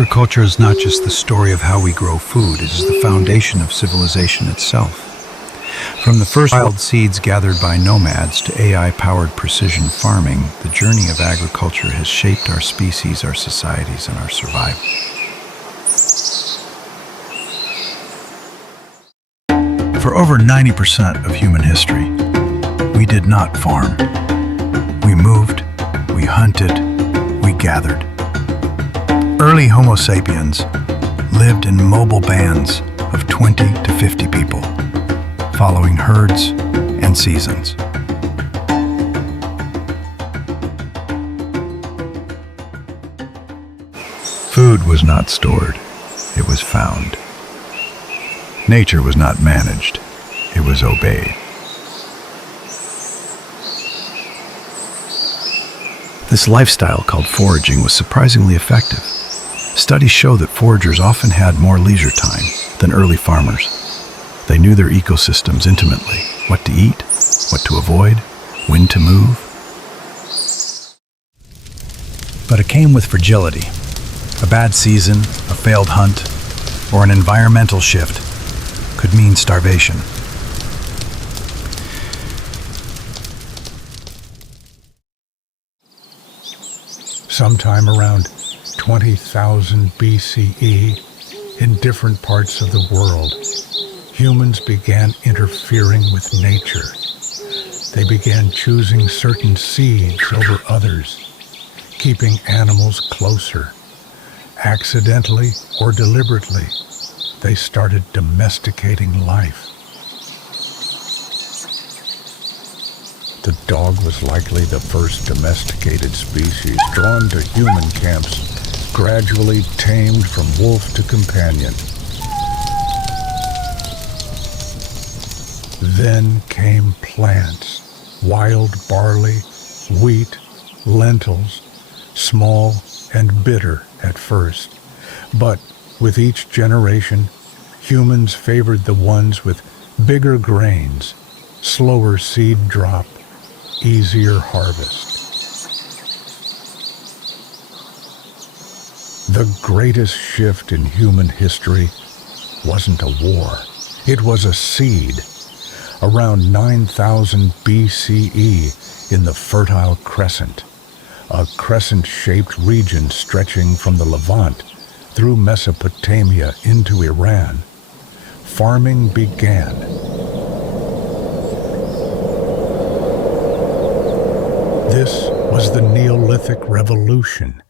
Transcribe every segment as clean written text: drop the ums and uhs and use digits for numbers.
Agriculture is not just the story of how we grow food, it is the foundation of civilization itself. From the first wild seeds gathered by nomads to AI-powered precision farming, the journey of agriculture has shaped our species, our societies, and our survival. For over 90% of human history, we did not farm. We moved, we hunted, we gathered. Early Homo sapiens lived in mobile bands of 20 to 50 people, following herds and seasons. Food was not stored, it was found. Nature was not managed, it was obeyed. This lifestyle, called foraging, was surprisingly effective. Studies show that foragers often had more leisure time than early farmers. They knew their ecosystems intimately, what to eat, what to avoid, when to move. But it came with fragility. A bad season, a failed hunt, or an environmental shift could mean starvation. Sometime around 20,000 BCE, in different parts of the world, humans began interfering with nature. They began choosing certain seeds over others, keeping animals closer. Accidentally or deliberately, they started domesticating life. The dog was likely the first domesticated species, drawn to human camps, gradually tamed from wolf to companion. Then came plants, wild barley, wheat, lentils, small and bitter at first. But with each generation, humans favored the ones with bigger grains, slower seed drop, easier harvest. The greatest shift in human history wasn't a war. It was a seed. Around 9,000 BCE in the Fertile Crescent, a crescent-shaped region stretching from the Levant through Mesopotamia into Iran, farming began. This was the Neolithic Revolution.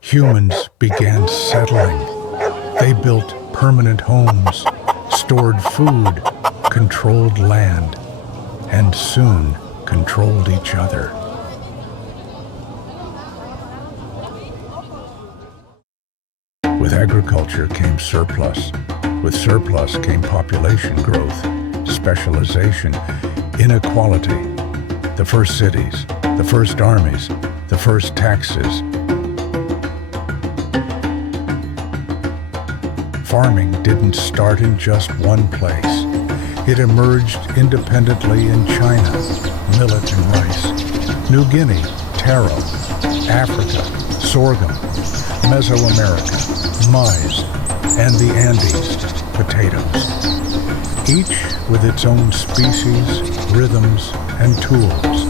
Humans began settling. They built permanent homes, stored food, controlled land, and soon controlled each other. With agriculture came surplus. With surplus came population growth, specialization, inequality, the first cities, the first armies, the first taxes. Farming didn't start in just one place. It emerged independently in China, millet and rice, New Guinea, taro, Africa, sorghum, Mesoamerica, maize, and the Andes, potatoes. Each with its own species, rhythms, and tools.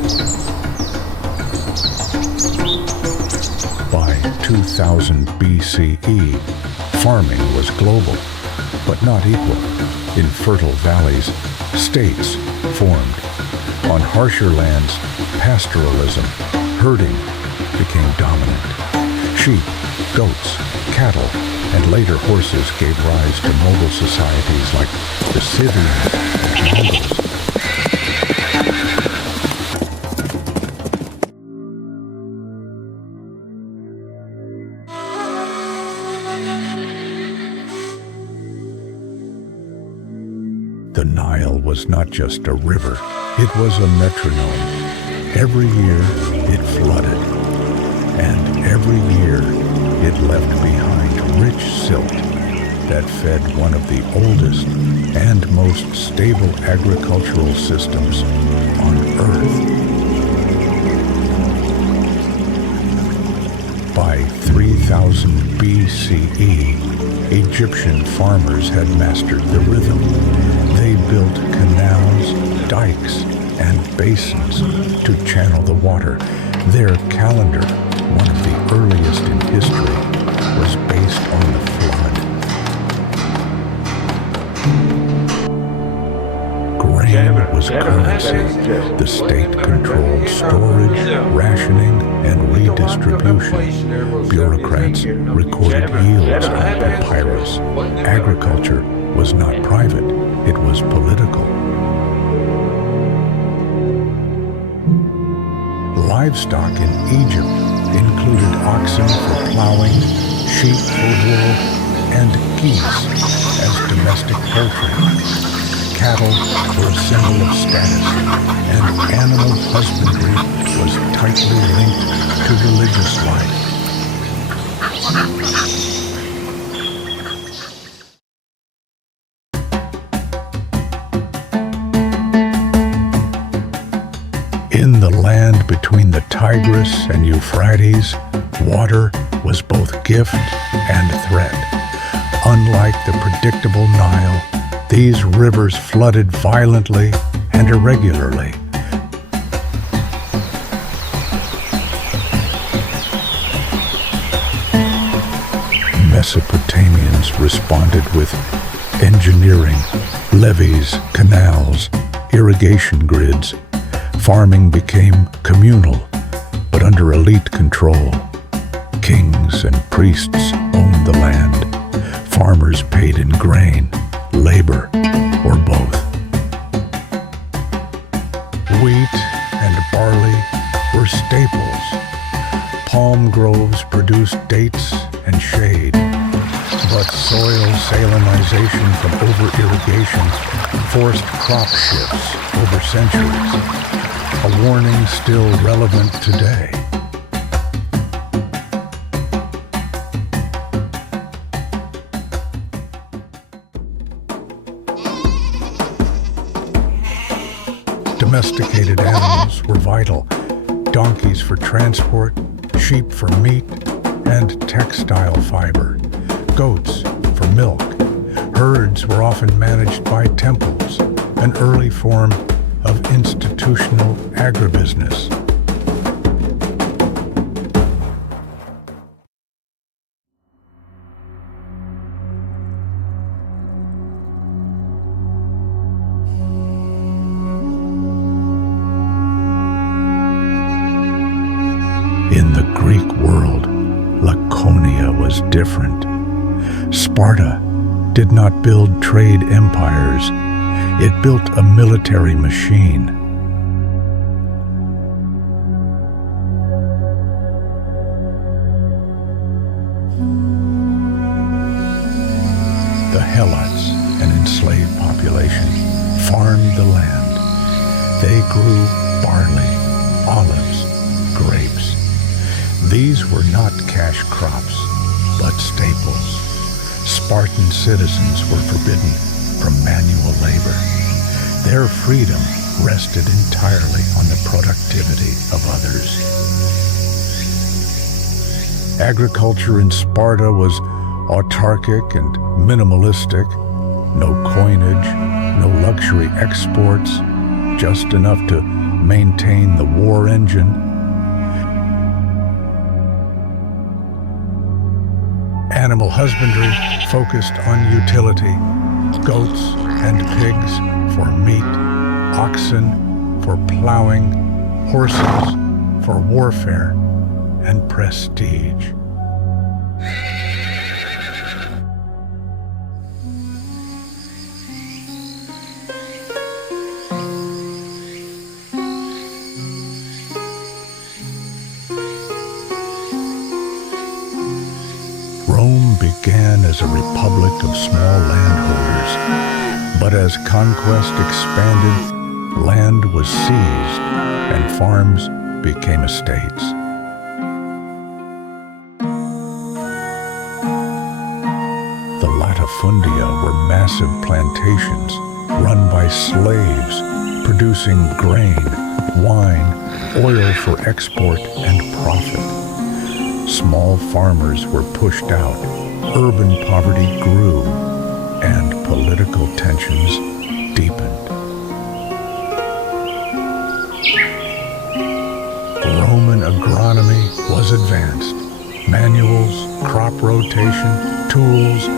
By 2000 BCE, farming was global, but not equal. In fertile valleys, states formed. On harsher lands, pastoralism, herding became dominant. Sheep, goats, cattle, and later horses gave rise to mobile societies like the Scythians and Mongols. The Nile was not just a river, it was a metronome. Every year it flooded, and every year it left behind rich silt that fed one of the oldest and most stable agricultural systems on Earth. By 3000 BCE, Egyptian farmers had mastered the rhythm. They built canals, dikes, and basins to channel the water. Their calendar, one of the earliest in history, was based on the flood. Grain was currency. The state controlled storage, rationing, and redistribution. Bureaucrats recorded yields on papyrus. Agriculture was not private, it was political. Livestock in Egypt included oxen for plowing, sheep for wool, and geese as domestic poultry. Cattle were a symbol of status, and animal husbandry was tightly linked to religious life. In the land between the Tigris and Euphrates, water was both gift and threat. Unlike the predictable Nile, these rivers flooded violently and irregularly. Mesopotamians responded with engineering, levees, canals, irrigation grids. Farming became communal, but under elite control. Kings and priests owned the land. Farmers paid in grain, labor, or both. Wheat and barley were staples. Palm groves produced dates and shade. But soil salinization from over-irrigation forced crop shifts over centuries, a warning still relevant today. Domesticated animals were vital. Donkeys for transport, sheep for meat, and textile fiber. Goats for milk. Herds were often managed by temples, an early form of institutional agribusiness. In the Greek world, Laconia was different. Sparta did not build trade empires. It built a military machine. The Helots, an enslaved population, farmed the land. They grew barley, olives, grapes. These were not cash crops, but staples. Spartan citizens were forbidden from manual labor. Their freedom rested entirely on the productivity of others. Agriculture in Sparta was autarkic and minimalistic. No coinage, no luxury exports, just enough to maintain the war engine. Animal husbandry focused on utility. Goats and pigs for meat, oxen for plowing, horses for warfare and prestige. Rome began as a republic of small landholders, but as conquest expanded, land was seized and farms became estates. The latifundia were massive plantations run by slaves, producing grain, wine, oil for export and profit. Small farmers were pushed out, urban poverty grew, and political tensions deepened. Roman agronomy was advanced. Manuals, crop rotation, tools,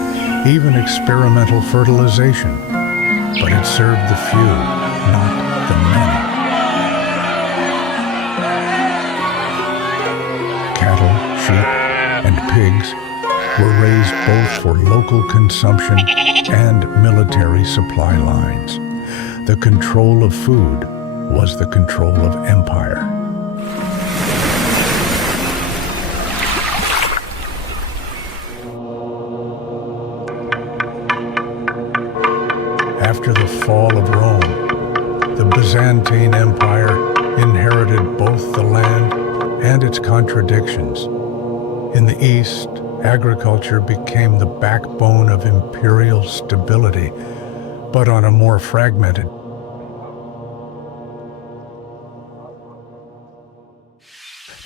even experimental fertilization. But it served the few, not the many. Cattle, sheep, and pigs were raised both for local consumption and military supply lines. The control of food was the control of empire. After the fall of Rome, the Byzantine Empire inherited both the land and its contradictions. In the East, agriculture became the backbone of imperial stability, but on a more fragmented.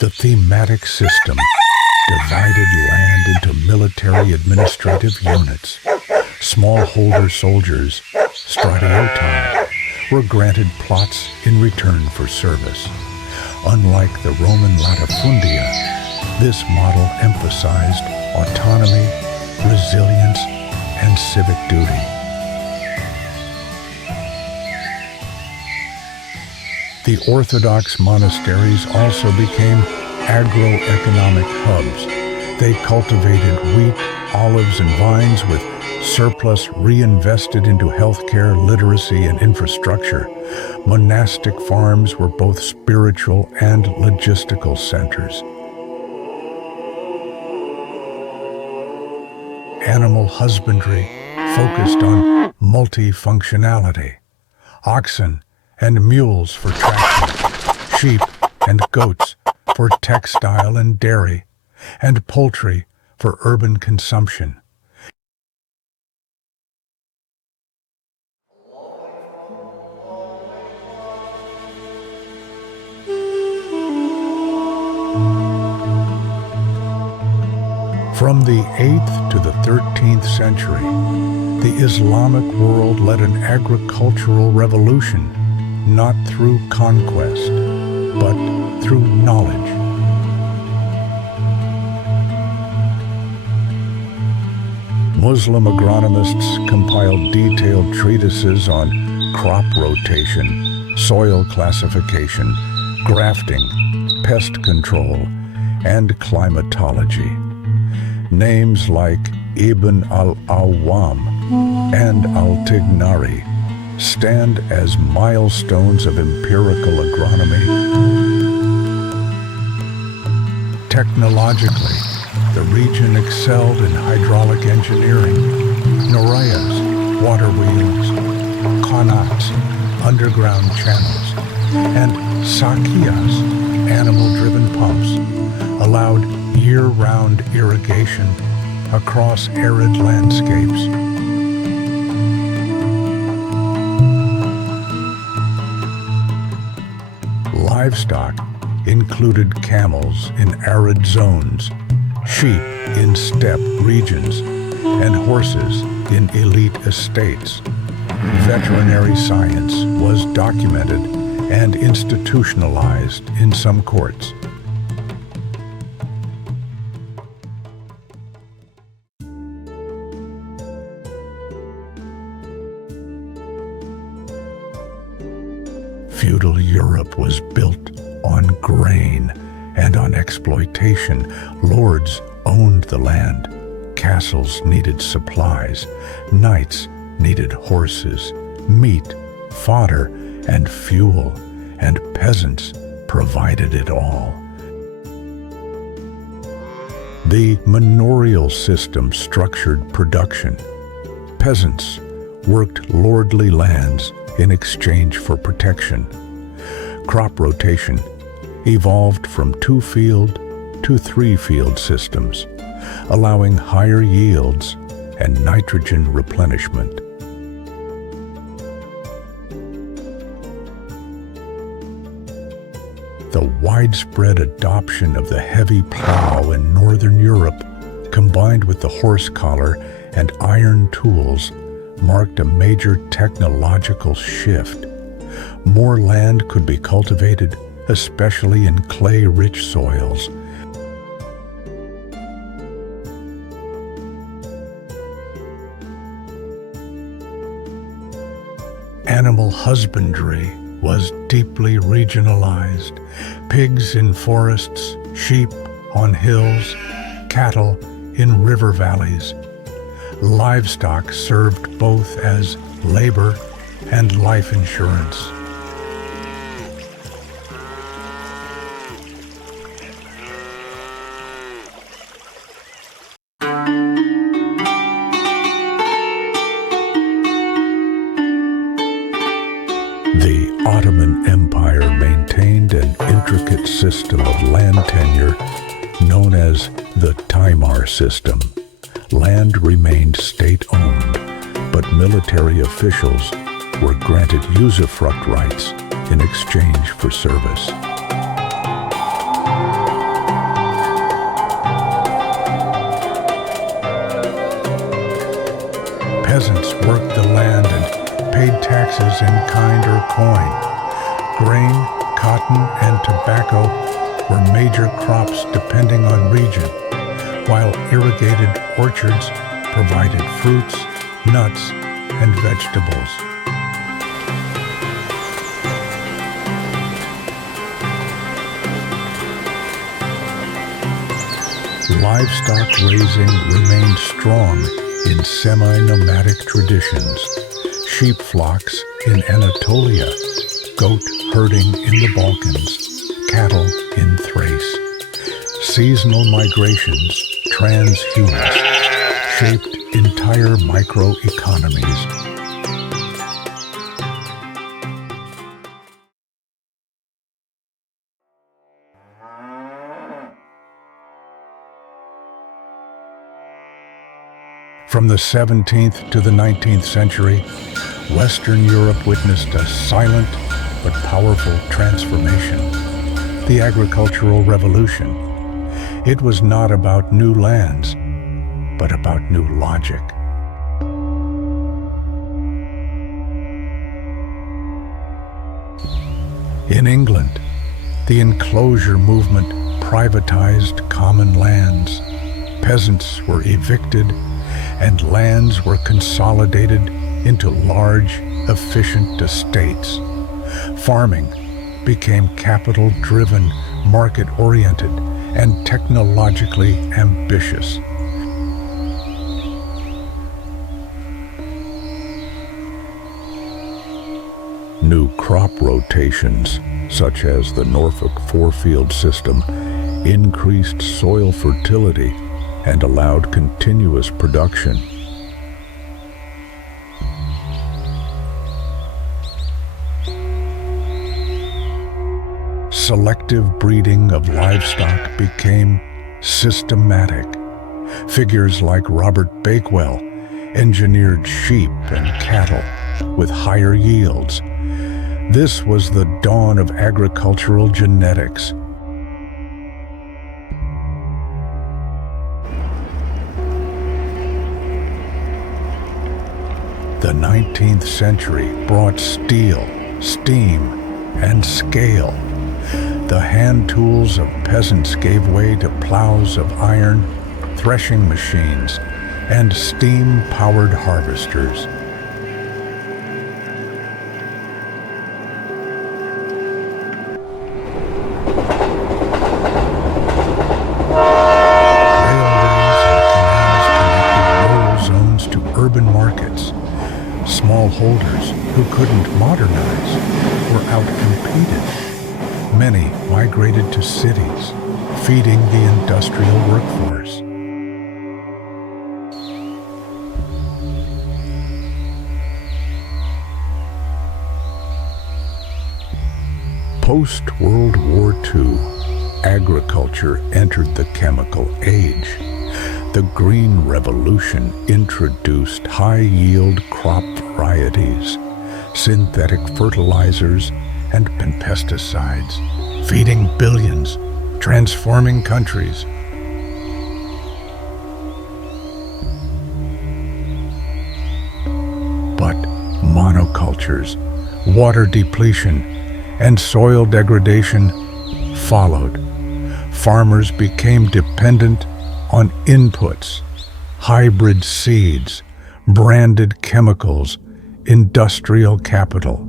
The thematic system divided land into military administrative units. Smallholder soldiers, stratiotai, were granted plots in return for service. Unlike the Roman latifundia, this model emphasized autonomy, resilience, and civic duty. The Orthodox monasteries also became agroeconomic hubs. They cultivated wheat, olives, and vines with surplus reinvested into healthcare, literacy, and infrastructure. Monastic farms were both spiritual and logistical centers. Animal husbandry focused on multifunctionality. Oxen and mules for traction, sheep and goats for textile and dairy, and poultry for urban consumption. From the 8th to the 13th century, the Islamic world led an agricultural revolution, not through conquest, but through knowledge. Muslim agronomists compiled detailed treatises on crop rotation, soil classification, grafting, pest control, and climatology. Names like Ibn al-Awwam and al-Tignari stand as milestones of empirical agronomy. Technologically, the region excelled in hydraulic engineering, norayas, water wheels, qanats, underground channels, and sakiyas, animal-driven pumps, allowed year-round irrigation across arid landscapes. Livestock included camels in arid zones, sheep in steppe regions, and horses in elite estates. Veterinary science was documented and institutionalized in some courts. Feudal Europe was built on grain and on exploitation. Lords owned the land. Castles needed supplies. Knights needed horses, meat, fodder, and fuel, and peasants provided it all. The manorial system structured production. Peasants worked lordly lands in exchange for protection. Crop rotation evolved from 2-field to 3-field systems, allowing higher yields and nitrogen replenishment. The widespread adoption of the heavy plow in northern Europe, combined with the horse collar and iron tools, marked a major technological shift. More land could be cultivated, especially in clay-rich soils. Animal husbandry was deeply regionalized. Pigs in forests, sheep on hills, cattle in river valleys. Livestock served both as labor and life insurance. The Ottoman Empire maintained an intricate system of land tenure known as the timar system. Land remained state-owned, but military officials were granted usufruct rights in exchange for service. Peasants worked the land and paid taxes in kind or coin. Grain, cotton, and tobacco were major crops depending on region, while irrigated orchards provided fruits, nuts, and vegetables. Livestock raising remained strong in semi-nomadic traditions. Sheep flocks in Anatolia, goat herding in the Balkans, cattle in Thrace. Seasonal migrations, transhumance, shaped entire microeconomies. From the 17th to the 19th century, Western Europe witnessed a silent but powerful transformation, the agricultural revolution. It was not about new lands, but about new logic. In England, the enclosure movement privatized common lands. Peasants were evicted, and lands were consolidated into large, efficient estates. Farming became capital-driven, market-oriented, and technologically ambitious. New crop rotations, such as the Norfolk four-field system, increased soil fertility and allowed continuous production. Selective breeding of livestock became systematic. Figures like Robert Bakewell engineered sheep and cattle with higher yields. This was the dawn of agricultural genetics. The 19th century brought steel, steam, and scale. The hand tools of peasants gave way to plows of iron, threshing machines, and steam-powered harvesters. Smallholders who couldn't modernize were outcompeted. Many migrated to cities, feeding the industrial workforce. Post-World War II, agriculture entered the chemical age. The Green Revolution introduced high-yield crop varieties, synthetic fertilizers, and pesticides. feeding billions, transforming countries. But monocultures, water depletion, and soil degradation followed. Farmers became dependent on inputs, hybrid seeds, branded chemicals, industrial capital.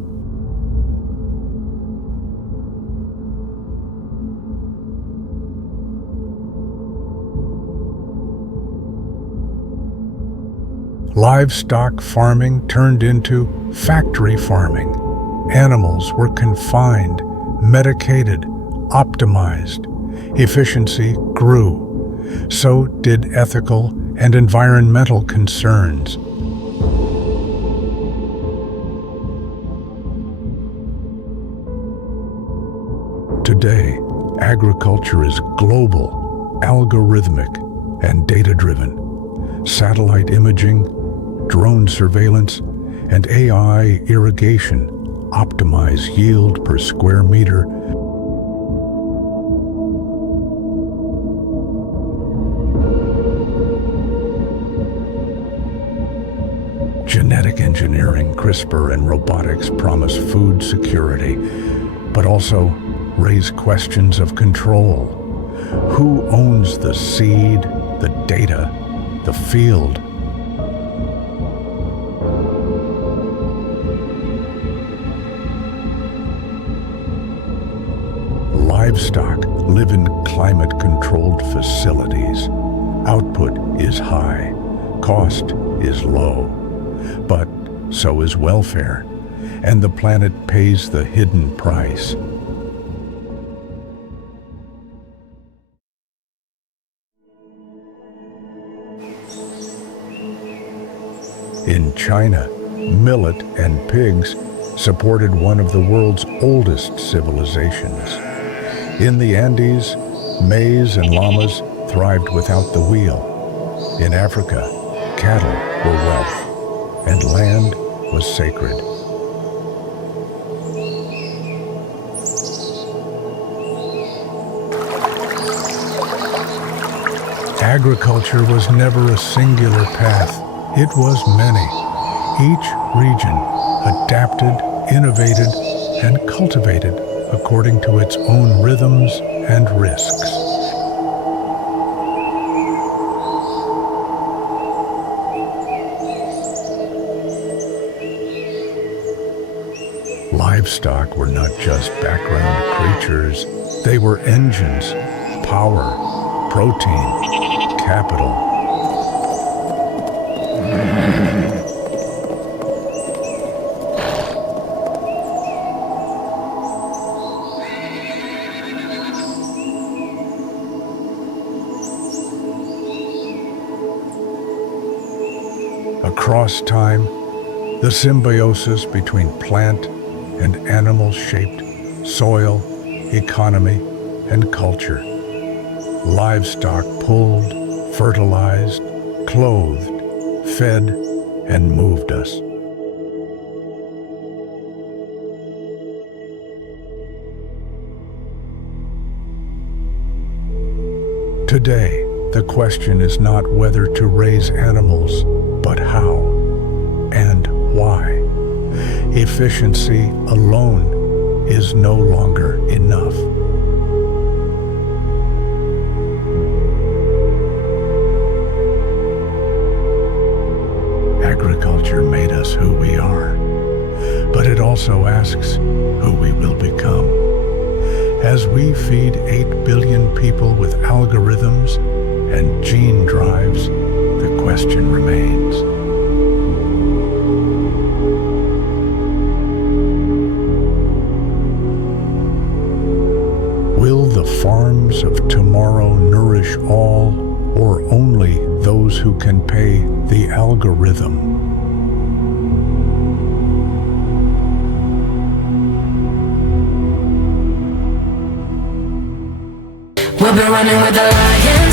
Livestock farming turned into factory farming. Animals were confined, medicated, optimized. Efficiency grew. So did ethical and environmental concerns. Today, agriculture is global, algorithmic, and data-driven. Satellite imaging, drone surveillance, and AI irrigation optimize yield per square meter. Genetic engineering, CRISPR, and robotics promise food security, but also raise questions of control. Who owns the seed, the data, the field? Livestock live in climate-controlled facilities. Output is high, cost is low, but so is welfare, and the planet pays the hidden price. In China, millet and pigs supported one of the world's oldest civilizations. In the Andes, maize and llamas thrived without the wheel. In Africa, cattle were wealth, and land was sacred. Agriculture was never a singular path. It was many. Each region adapted, innovated, and cultivated according to its own rhythms and risks. Livestock were not just background creatures. They were engines, power, protein, capital. Across time, the symbiosis between plant and animal shaped soil, economy, and culture. Livestock pulled, fertilized, clothed, fed, and moved us. Today, the question is not whether to raise animals, but how and why. Efficiency alone is no longer enough. Agriculture made us who we are, but it also asks who we will become. As we feed 8 billion people with algorithms and gene drives, the question remains. Will the farms of tomorrow nourish all, or only those who can pay the algorithm? We'll be running with the lion.